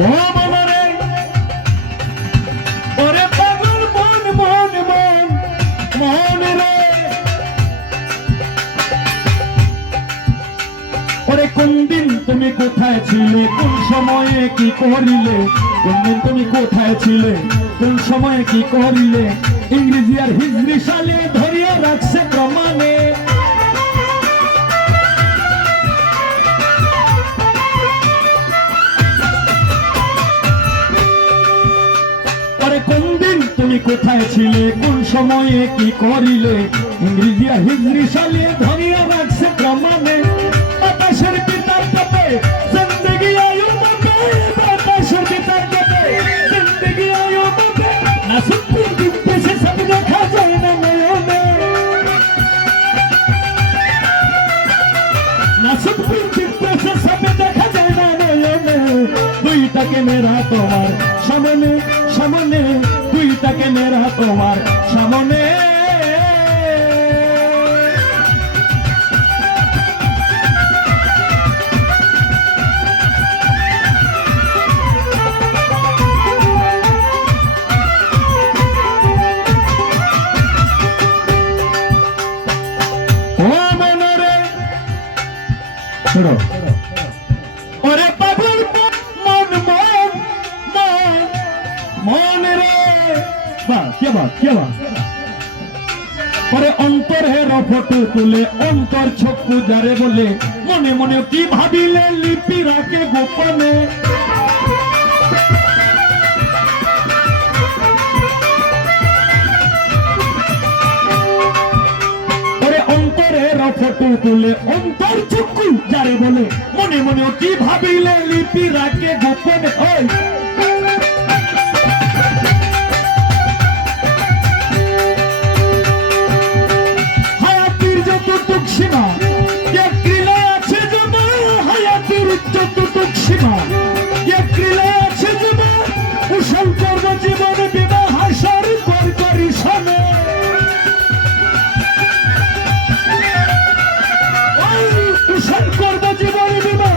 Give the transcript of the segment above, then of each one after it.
ও মনরে ওরে পাগল মন মন মন মন রে ওরে কোন দিন তুমি কোথায় ছিলে কোন সময়ে কি করিলে কোন দিন তুমি কোথায় ছিলে কোন সময়ে কি করিলে ইংরেজি আর হিজরি সালে ধরিয়া রাখছে প্রমাণে কোন দিন তুমি কোথায় ছিলে কোন সময়ে কি করিলে ইংরেজি আর হিজরি সালে ধরিয়া রাখছে প্রমাণে বাতাসের পিতার কাপে জিন্দেগি আয়ু মাপে বাতাসের পিতার কাপে জিন্দেগি আয়ু মাপে না সুপ্রি দিতেছে সব দেখা যায় না নয়নে না সুপ্রি দিতেছে সব দেখা যায় না নয়নে দুইটাকে মেরা তোমার সামনে সামনে দুইটাকে মেরা তোমার সামনে ও মনরে ওরে পাগল মন মন মন মন রে বাহ কে বাহ পরে অন্তরের ফটো তুলে অন্তর চক্ষু যারে বলে মনে মনে কি ভাবিলে লিপি রাখে গোপনে পরে অন্তরের ফটো তুলে অন্তর চক্ষু যারে বলে মনে মনে কি ভাবিলে লিপি রাখে গোপনে ওই সীমা এক ক্রিলে আছে জমা হায়াতের যতটুক সীমা এক ক্রিলে আছে জমা কুশল করব জীবন বিনা হাসার করি শোনে কুশল করব জীবন বিনা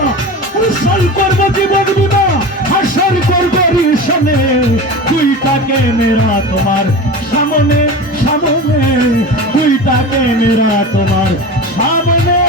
কুশল করব জীবন বিনা হাসার করি শোনে দুইটাকে মেরা তোমার সামনে সামনে দুইটাকে মেরা তোমার সামনে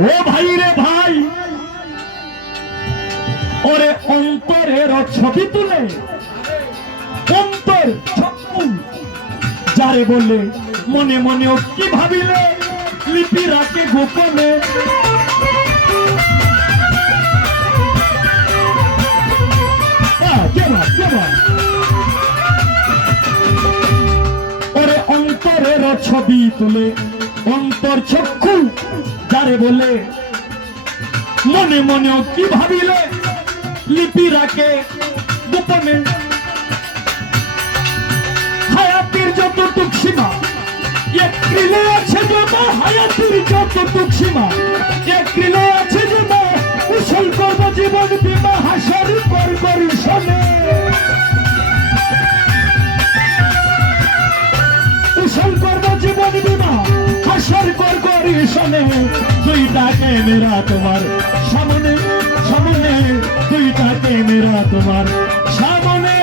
ও ভাই রে ভাই ওরে অন্তরের ছবি তুলে অন্তর চক্ষু যারে বলে মনে মনে কি ভাবিলে লিপি রাখে গোপনে ওরে অন্তরের ছবি তুলে অন্তর চক্ষু যারে বলে মনে মনে কি ভাবিলে লিপি রাখে গোপনে হায়াতের যতটুক সীমা এক ক্রিলে আছে জমা হায়াতের যতটুক সীমা এক ক্রিলে আছে জমা কুশল করব জীবন বিমা হাসার করি শোনে কুশল করব জীবন বিমা হাসার করি শোনে দুইটাকে মেরা তোমার সামনে সামনে দুইটাকে মেরা তোমার সামনে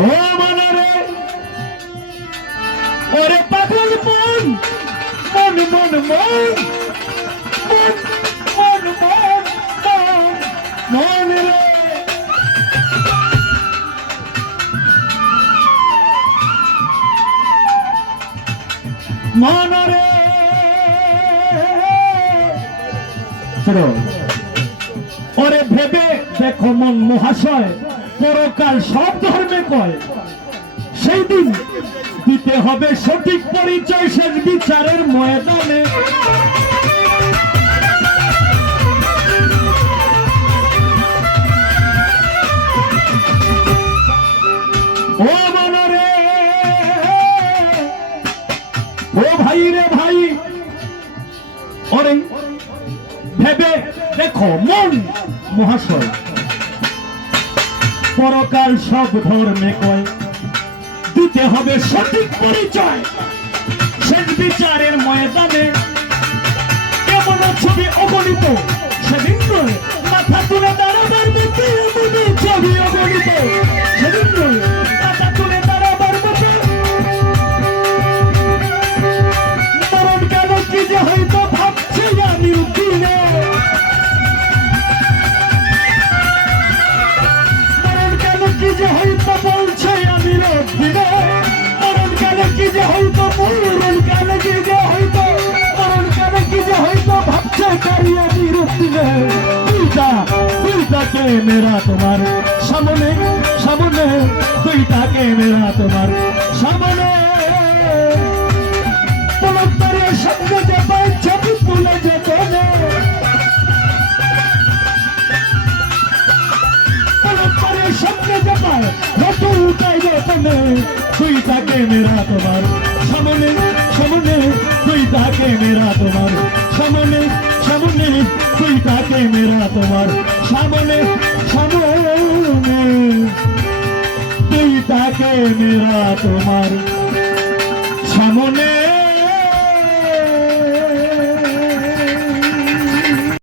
ও মনরে ওরে পাগল মন মন মন মন মন মন মন রে মনরে ওরে ভেবে দেখো মন মহাশয় পরকাল সব ধর্মে কয় সেই দিন দিতে হবে সঠিক পরিচয় শেষ বিচারের ময়দানে। ও মনরে, ও ভাই রে ভাই, ওরে ভেবে দেখো মন মহাশয়, পরকাল সব ধর্মে কয় দিতে হবে সঠিক পরিচয় শেষ বিচারের ময়দানে। কেমন ছবি অগণিত সেদিন নয়, মাথা তুলে দাঁড়াবার মতো এমন ছবি অগণিত সেদিন নয়, মাথা তুলে দাঁড়াবার মতো। মরণ কেন কি যে হয়তো ভাবছি আমি উঠিলে, মরণ কেন কি যে হয়তো বলছে আমি রক্ষিলে, মরণ কেন কি যে হয়তো, মরণ কেন কি যে হয়তো, মরণ কেন কি যে হয়তো ভাবছে কারি আমি রক্ষিলে। দুইটাকে মেরা তোমার সামনে, সামনে দুইটাকে মেরা তোমার সামনে। পলকটারে সামনে যে পাই ছবি তুলে যে কোনে, পলকটারে সামনে যে পাই ফটো উঠাই যে কোনে। দুইটাকে মেরা তোমার সামনে, সামনে দুইটাকে মেরা তোমার সামনে, সামনে দুইটাকে মেরা তোমার সামনে, সামনে দুইটাকে মেরা তোমার সামনে।